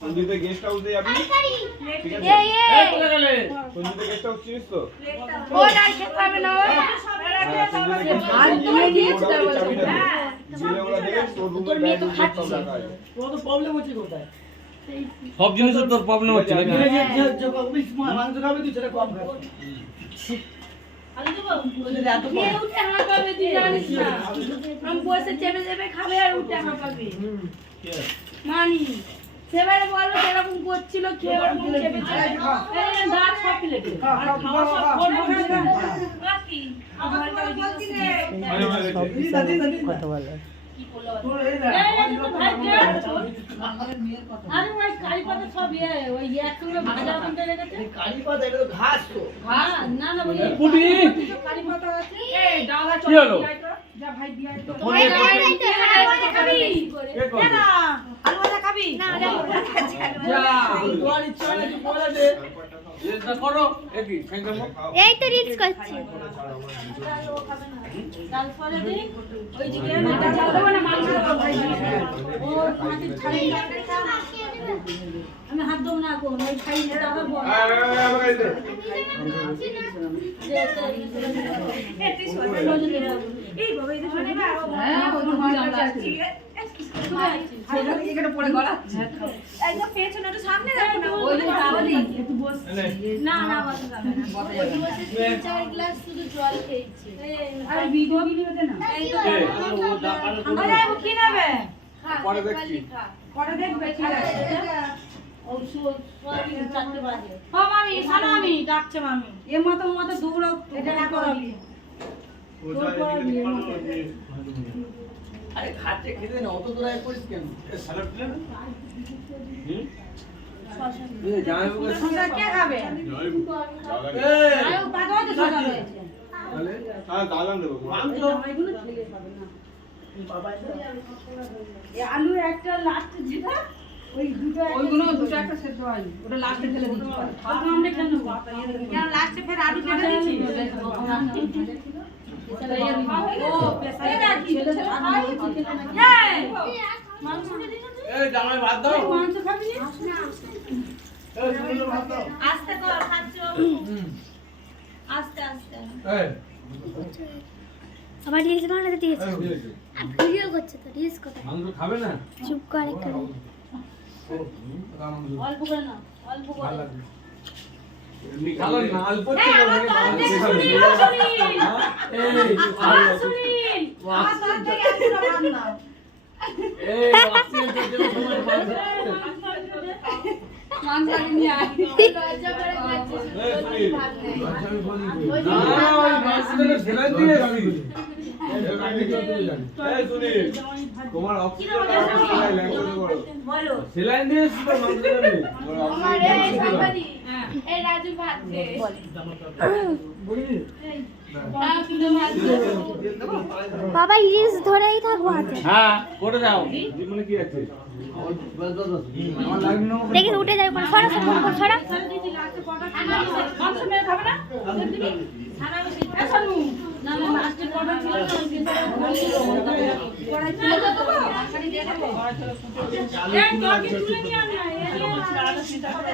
সঞ্জিতে guest হাউসে যাবি ঠিক আছে এই কোথা গেলে সঞ্জিতে গেস্ট হাউস চিনিস তো ও ডাল খেতে পারবে না আর তুমি দিয়েছো তার বলে জিলে ওরা দেবে তোর রুমে ব্যাগ সব রাখা আছে তোর তো প্রবলেম হচ্ছে কোথায় সব জিনিসের তোর প্রবলেম হচ্ছে নাকি যে মাংস খাবে তুই সেটা কম খাবে উঠে হাঁপাবে তুই জানিস না আমি বসে চেপে চেপে খাবে আর উঠে হাঁপাবে মানি সেবারে বলো এরকম করছিল খেয়ে ওরকম চেপে চেপে এই দাঁত সব প্লেটে আর খাওয়া সব কোন বাকি আমার বলছি রে কথা বলো কি বলো আরে ওই কারি পাতা সব ওই একসঙ্গে ভাজা কিনতে রেখেছে কারি পাতা এটা তো ঘাস তো হ্যাঁ না না বলি পুটি কারি পাতা আছে এই ডালা কি হলো? যা ভাই দিয়ে তো ভাই, ভাই, ভাই, খাবি না আলু ভাজা খাবি না যা তোর ইচ্ছা হলে তুই বলে দে এটা করো একই খাইতে এই তো রিলস করছি ডাল ফলে দে ওই দিকে না ডাল দেবো না মাংস দেবো ভাই ও মাটি ছাড়াই আমি হাত দেবো না কোন ওই খাই না দাও বল এই বাবা এই শুনে না হ্যাঁ ওই ঠিক আছে এখানে পড়ে গলা একদম পেছনে একটু সামনে রাখো না ওই তাহলে একটু বস না না বসে যাবে না ওই বসে 3-4 গ্লাস শুধু জল খেয়েছে আর ভিডিও কি নিতে না এই তো আরে ও কি নেবে পরে দেখছি পরে দেখবে ঠিক আছে ও সোয়াবিন 4 বাজে ও মামি সানা আমি ডাকছে মামি এ মত দৌড়াও এটা না করবি দৌড় করবি আরে খাটে খেতে না অত দূরে করিস কেন সালাদ দিলে না এই জামাই বাবু শসা কে খাবে এই আয়ো পাগল তো শসা রয়েছে তাহলে হ্যাঁ দাদা দেবো মাংস এগুলো ছেলে খাবে না বাবা এই আলু একটা লাস্ট যেটা ওই দুটো ওইগুলো দুটো একটা সেদ্ধ হয় ওটা লাস্টে ফেলে দিচ্ছি ওটা আমরা খেয়ে নেব কেন লাস্টে ফের আলু কেটে দিচ্ছি ও পেছাই রাখি মাংস এই জামাই ভাত দাও মাংস খাবি না এই শুনুন ভাত দাও আস্তে কর খাচ্ছো আস্তে আস্তে এই আমার রিলস বানাতে দিয়েছে ভিডিও করছে তো রিলস কোথায় মাংস খাবে না চুপ করে করে অল্প করে না অল্প করে এমনি খালো না অল্প এই আমার তো অর্ধেক শুনিল এই শুনিল আমার তো অর্ধেক এত ভাত না এই বাসিয়ে তো দেব তোমার মাংস আগে নিয়ে আয় লজ্জা করে খাচ্ছিস আমি বলি না ওই মাছটা ছেড়ে দিয়েছি এই সুনীল তোমার অক্সিজেন ল্যাঙ্গুয়েজ বলো বলো সেলাইন দিয়েছি তো মাংস নেই আমার এই সাংবাদিক এই রাজু ভাত দে বাবা রিলস ধরেই থাকবো হাতে হ্যাঁ করে দাও জীবনে কি আছে আমার লাগবে না দেখি উঠে যাবে পরে সরা সরা মাংস মেয়ে খাবে না দিবি ছানা বেশি এসনু না না লাস্টে কটা ছিল না কড়াই ছিল তো আখানি দিয়ে দেবো এই দড়ি তুলে নিয়ে আয় না এই সারাটা চিন্তা করে